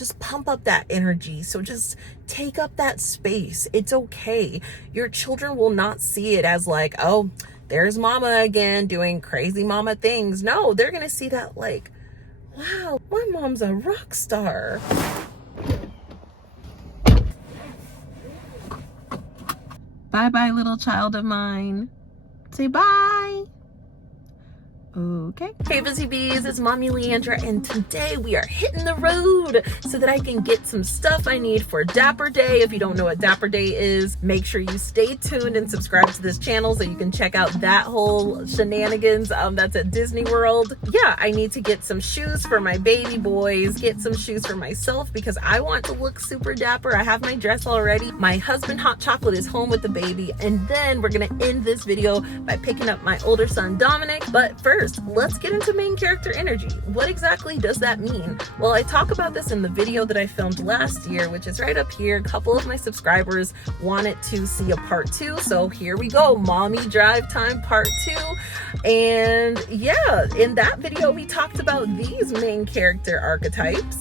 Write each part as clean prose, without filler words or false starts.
just pump up that energy. So just take up that space. It's okay. Your children will not see it as like, oh, there's mama again doing crazy mama things. No, they're gonna see that like, wow, my mom's a rock star. Bye-bye, little child of mine. Say bye. Okay. Hey busy bees, it's Mommy Leandra, and today we are hitting the road so that I can get some stuff I need for Dapper Day. If you don't know what Dapper Day is, make sure you stay tuned and subscribe to this channel so you can check out that whole shenanigans. That's at Disney World. Yeah, I need to get some shoes for my baby boys, get some shoes for myself because I want to look super dapper. I have my dress already. My husband Hot Chocolate is home with the baby, and then we're gonna end this video by picking up my older son Dominic. But first, let's get into main character energy. What exactly does that mean? Well, I talk about this in the video that I filmed last year, which is right up here. A couple of my subscribers wanted to see a part 2, so here we go. Mommy Drive Time part 2. And yeah, in that video we talked about these main character archetypes.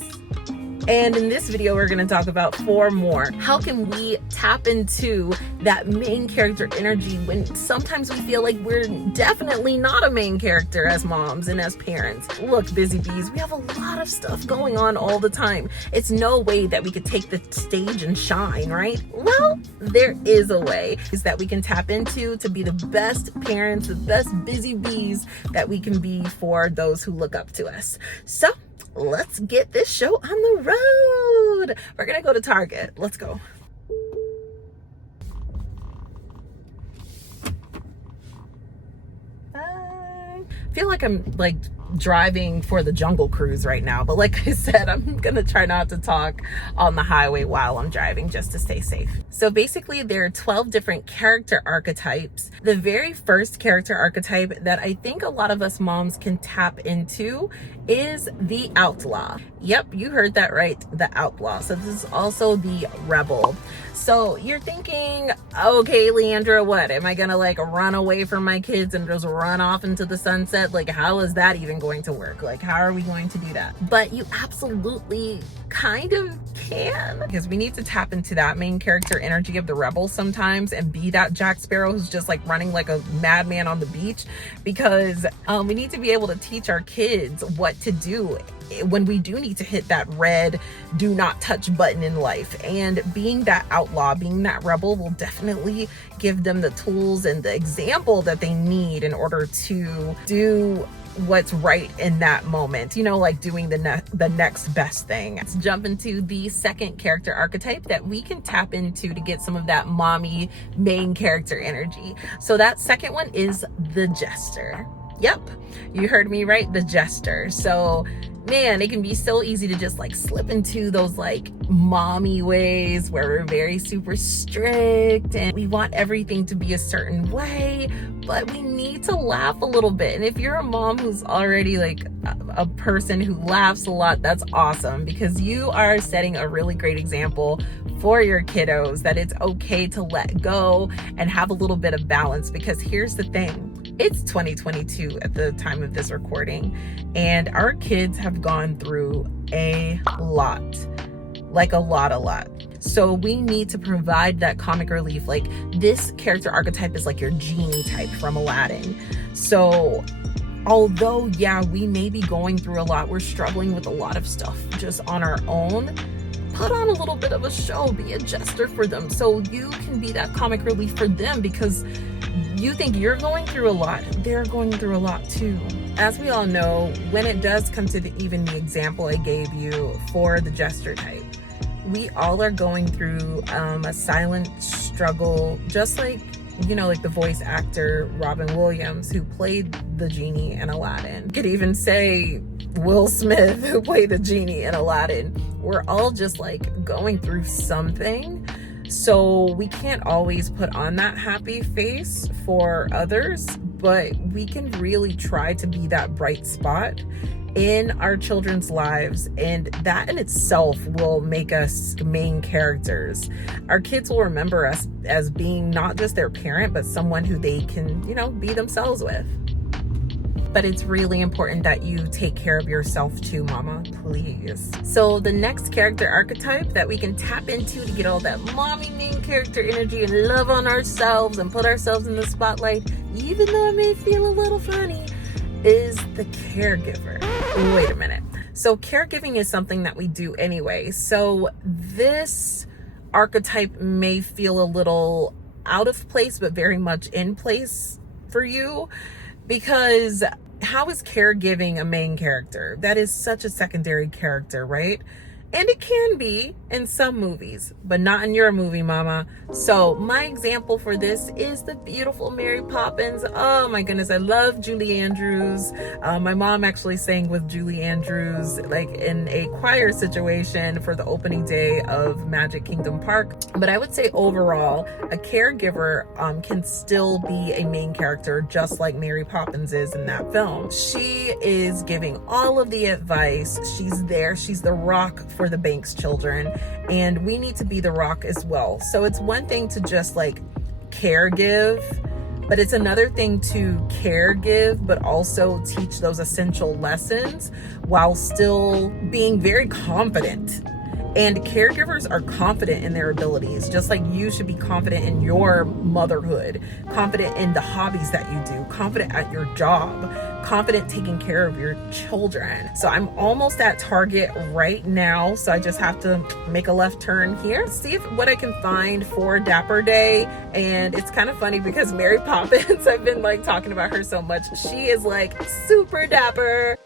And in this video, we're going to talk about 4 more. How can we tap into that main character energy when sometimes we feel like we're definitely not a main character as moms and as parents? Look, busy bees, we have a lot of stuff going on all the time. It's no way that we could take the stage and shine, right? Well, there is a way is that we can tap into to be the best parents, the best busy bees that we can be for those who look up to us. So let's get this show on the road. We're gonna go to Target. Let's go. I feel like I'm like driving for the Jungle Cruise right now, but like I said, I'm gonna try not to talk on the highway while I'm driving just to stay safe. So basically there are 12 different character archetypes. The very first character archetype that I think a lot of us moms can tap into is the Outlaw. Yep, you heard that right, the Outlaw. So this is also the Rebel. So you're thinking, okay, Leandra, what? Am I gonna like run away from my kids and just run off into the sunset? Like, how is that even going to work? Like, how are we going to do that? But you absolutely kind of can, because we need to tap into that main character energy of the Rebel sometimes and be that Jack Sparrow who's just like running like a madman on the beach, because we need to be able to teach our kids what to do when we do need to hit that red do not touch button in life. And being that outlaw, being that rebel will definitely give them the tools and the example that they need in order to do what's right in that moment, you know, like doing the next best thing. Let's jump into the second character archetype that we can tap into to get some of that mommy main character energy. So that second one is the Jester. Yep, you heard me right, the Jester. So man, it can be so easy to just like slip into those like mommy ways where we're very super strict and we want everything to be a certain way, but we need to laugh a little bit. And if you're a mom who's already like a person who laughs a lot, that's awesome, because you are setting a really great example for your kiddos that it's okay to let go and have a little bit of balance. Because here's the thing, it's 2022 at the time of this recording, and our kids have gone through a lot, like a lot. So we need to provide that comic relief. Like this character archetype is like your genie type from Aladdin. So although, yeah, we may be going through a lot, we're struggling with a lot of stuff just on our own, put on a little bit of a show, be a jester for them so you can be that comic relief for them, because you think you're going through a lot, they're going through a lot too. As we all know, when it does come to even the example I gave you for the Jester type, we all are going through a silent struggle, just like, you know, like the voice actor Robin Williams who played the genie in Aladdin. You could even say Will Smith who played the genie in Aladdin. We're all just like going through something. So we can't always put on that happy face for others, but we can really try to be that bright spot in our children's lives, and that in itself will make us main characters. Our kids will remember us as being not just their parent, but someone who they can, you know, be themselves with. but it's really important that you take care of yourself too, mama, please. So the next character archetype that we can tap into to get all that mommy main character energy and love on ourselves and put ourselves in the spotlight, even though it may feel a little funny, is the caregiver. Wait a minute. So caregiving is something that we do anyway. So this archetype may feel a little out of place, but very much in place for you, because how is caregiving a main character? That is such a secondary character, right? And it can be in some movies, but not in your movie, mama. So my example for this is the beautiful Mary Poppins. Oh my goodness, I love Julie Andrews. My mom actually sang with Julie Andrews, like in a choir situation for the opening day of Magic Kingdom Park. But I would say overall, a caregiver can still be a main character, just like Mary Poppins is in that film. She is giving all of the advice. She's there. She's the rock for the Banks children, and we need to be the rock as well. So it's one thing to just like caregive, but it's another thing to caregive but also teach those essential lessons while still being very confident. And caregivers are confident in their abilities, just like you should be confident in your motherhood, confident in the hobbies that you do, confident at your job, confident taking care of your children. So I'm almost at Target right now, so I just have to make a left turn here, see what I can find for Dapper Day. And it's kind of funny because Mary Poppins, I've been like talking about her so much. She is like super dapper.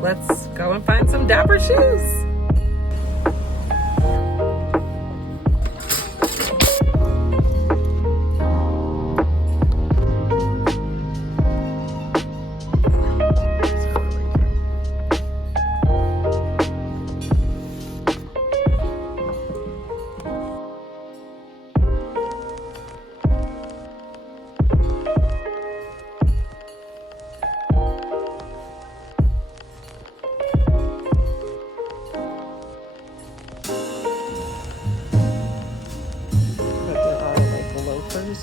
Let's go and find some dapper shoes.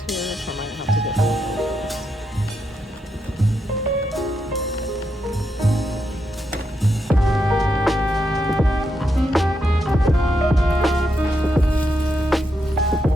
Here, so I might have to get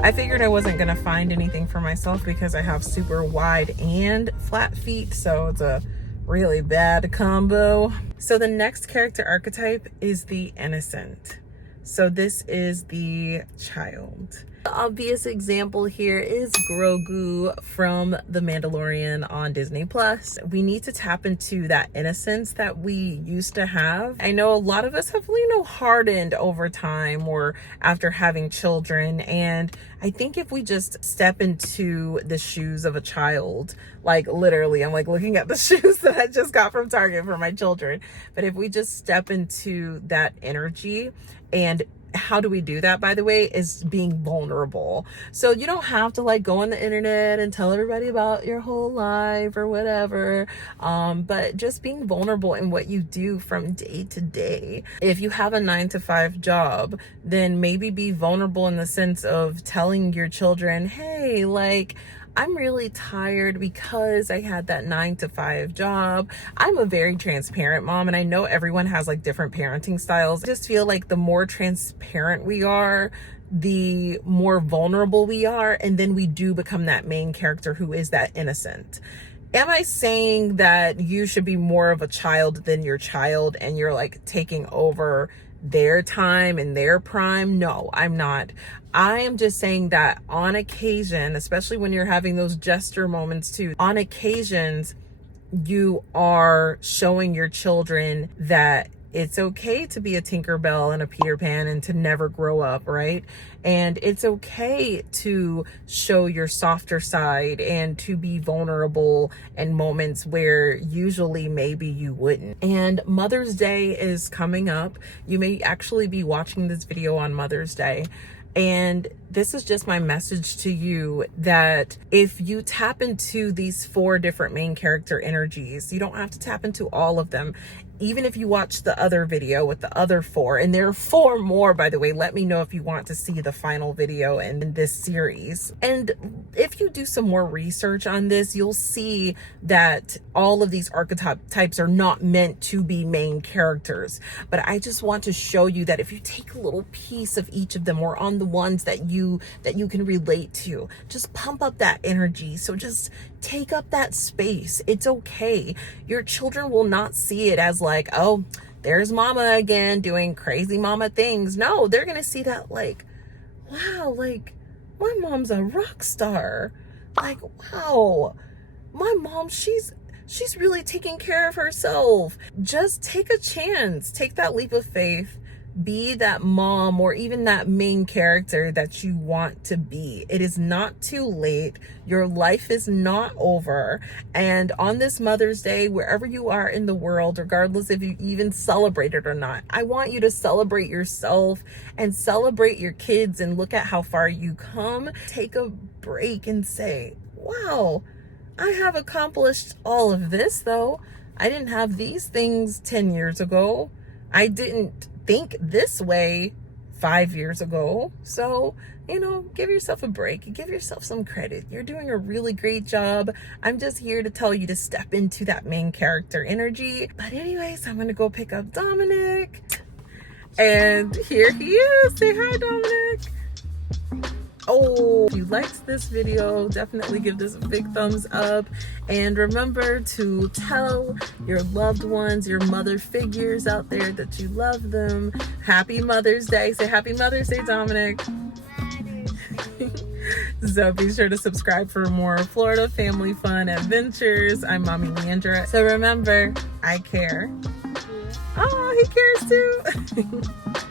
I figured I wasn't gonna find anything for myself because I have super wide and flat feet, so it's a really bad combo. So the next character archetype is the innocent. So this is the child. The obvious example here is Grogu from The Mandalorian on Disney Plus. We need to tap into that innocence that we used to have. I know a lot of us have, hardened over time or after having children. And I think if we just step into the shoes of a child, like literally, I'm like looking at the shoes that I just got from Target for my children. But if we just step into that energy, and how do we do that, by the way, is being vulnerable. So you don't have to like go on the internet and tell everybody about your whole life or whatever, but just being vulnerable in what you do from day to day. If you have a 9-to-5 job, then maybe be vulnerable in the sense of telling your children, hey, like, I'm really tired because I had that 9-to-5 job. I'm a very transparent mom, and I know everyone has like different parenting styles. I just feel like the more transparent we are, the more vulnerable we are, and then we do become that main character who is that innocent. Am I saying that you should be more of a child than your child and you're like taking over their time and their prime? No, I'm not. I am just saying that on occasion, especially when you're having those Jester moments too, on occasions, you are showing your children that it's okay to be a Tinkerbell and a Peter Pan and to never grow up, right? And it's okay to show your softer side and to be vulnerable in moments where usually maybe you wouldn't. And Mother's Day is coming up. You may actually be watching this video on Mother's Day. And this is just my message to you, that if you tap into these 4 different main character energies, you don't have to tap into all of them. Even if you watch the other video with the other 4, and there are 4 more, by the way, let me know if you want to see the final video in this series. And if you do some more research on this, you'll see that all of these archetypes are not meant to be main characters. But I just want to show you that if you take a little piece of each of them, or on the ones that you can relate to, just pump up that energy. So just take up that space. It's okay. Your children will not see it as like, oh, there's mama again doing crazy mama things. No, they're gonna see that like, wow, like my mom's a rock star. Like, wow, my mom, she's really taking care of herself. Just take a chance, take that leap of faith, be that mom or even that main character that you want to be. It is not too late. Your life is not over. And on this Mother's Day, wherever you are in the world, regardless if you even celebrate it or not, I want you to celebrate yourself and celebrate your kids and look at how far you come. Take a break and say, wow, I have accomplished all of this though. I didn't have these things 10 years ago. I didn't think this way 5 years ago. So, you know, give yourself a break, give yourself some credit. You're doing a really great job. I'm just here to tell you to step into that main character energy. But anyways, I'm gonna go pick up Dominic, and here he is. Say hi, Dominic. Oh, if you liked this video, definitely give this a big thumbs up. And remember to tell your loved ones, your mother figures out there, that you love them. Happy Mother's Day. Say happy Mother's Day, Dominic. So be sure to subscribe for more Florida family fun adventures. I'm Mommy Leandra. So remember, I care. Oh, he cares too.